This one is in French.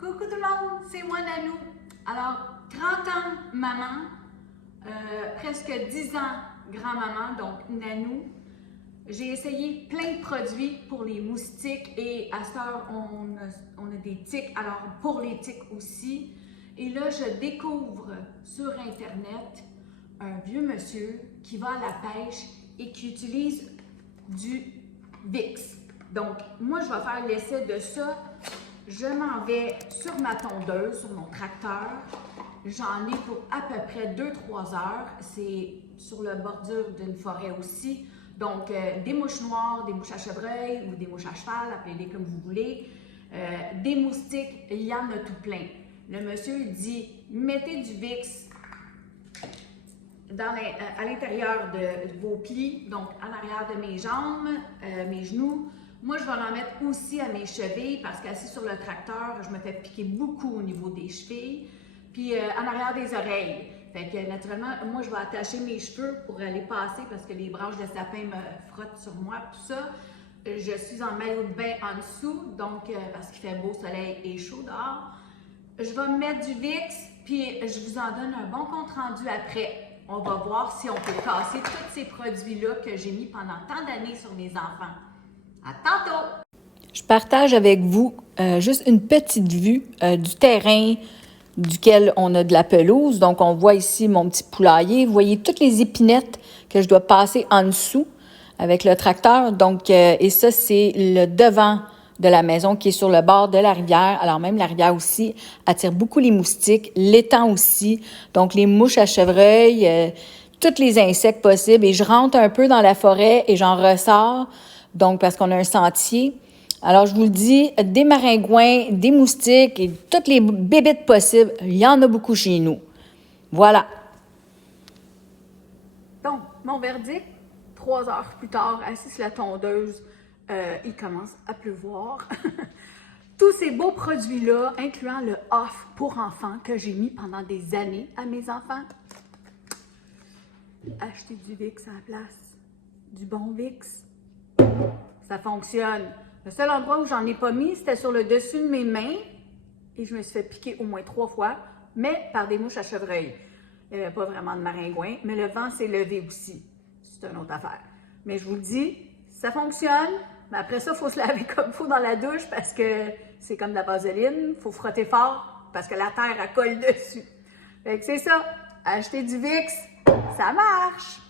Coucou tout le monde, c'est moi Nanou. Alors, 30 ans maman, presque 10 ans grand-maman, donc Nanou. J'ai essayé plein de produits pour les moustiques et à cette heure, on a des tiques, alors pour les tiques aussi. Et là, je découvre sur Internet un vieux monsieur qui va à la pêche et qui utilise du Vicks. Donc, moi, je vais faire l'essai de ça. Je m'en vais sur ma tondeuse, sur mon tracteur. J'en ai pour à peu près 2-3 heures. C'est sur la bordure d'une forêt aussi. Donc, des mouches noires, des mouches à chevreuil ou des mouches à cheval, appelez-les comme vous voulez. Des moustiques, il y en a tout plein. Le monsieur dit, mettez du Vicks à l'intérieur de vos plis, donc en arrière de mes jambes, mes genoux. Moi, je vais en mettre aussi à mes chevilles parce qu'assis sur le tracteur, je me fais piquer beaucoup au niveau des chevilles. Puis en arrière des oreilles. Fait que naturellement, moi, je vais attacher mes cheveux pour aller passer parce que les branches de sapin me frottent sur moi, tout ça. Je suis en maillot de bain en dessous, donc parce qu'il fait beau soleil et chaud dehors. Je vais mettre du Vicks, puis je vous en donne un bon compte rendu après. On va voir si on peut casser tous ces produits-là que j'ai mis pendant tant d'années sur mes enfants. À tantôt! Je partage avec vous juste une petite vue du terrain duquel on a de la pelouse. Donc, on voit ici mon petit poulailler. Vous voyez toutes les épinettes que je dois passer en dessous avec le tracteur. Donc, et ça, c'est le devant de la maison qui est sur le bord de la rivière. Alors, même la rivière aussi attire beaucoup les moustiques, l'étang aussi. Donc, les mouches à chevreuil, tous les insectes possibles. Et je rentre un peu dans la forêt et j'en ressors. Donc, parce qu'on a un sentier. Alors, je vous le dis, des maringouins, des moustiques et toutes les bébites possibles, il y en a beaucoup chez nous. Voilà. Donc, mon verdict, 3 heures plus tard, assis sur la tondeuse, il commence à pleuvoir. Tous ces beaux produits-là, incluant le off pour enfants que j'ai mis pendant des années à mes enfants. Acheter du Vicks à la place, du bon Vicks. Ça fonctionne. Le seul endroit où j'en ai pas mis, c'était sur le dessus de mes mains et je me suis fait piquer au moins 3 fois, mais par des mouches à chevreuil. Il n'y avait pas vraiment de maringouin, mais le vent s'est levé aussi. C'est une autre affaire. Mais je vous le dis, ça fonctionne, mais après ça, il faut se laver comme il faut dans la douche parce que c'est comme de la vaseline. Il faut frotter fort parce que la terre, elle colle dessus. Fait que c'est ça. Acheter du Vicks, ça marche!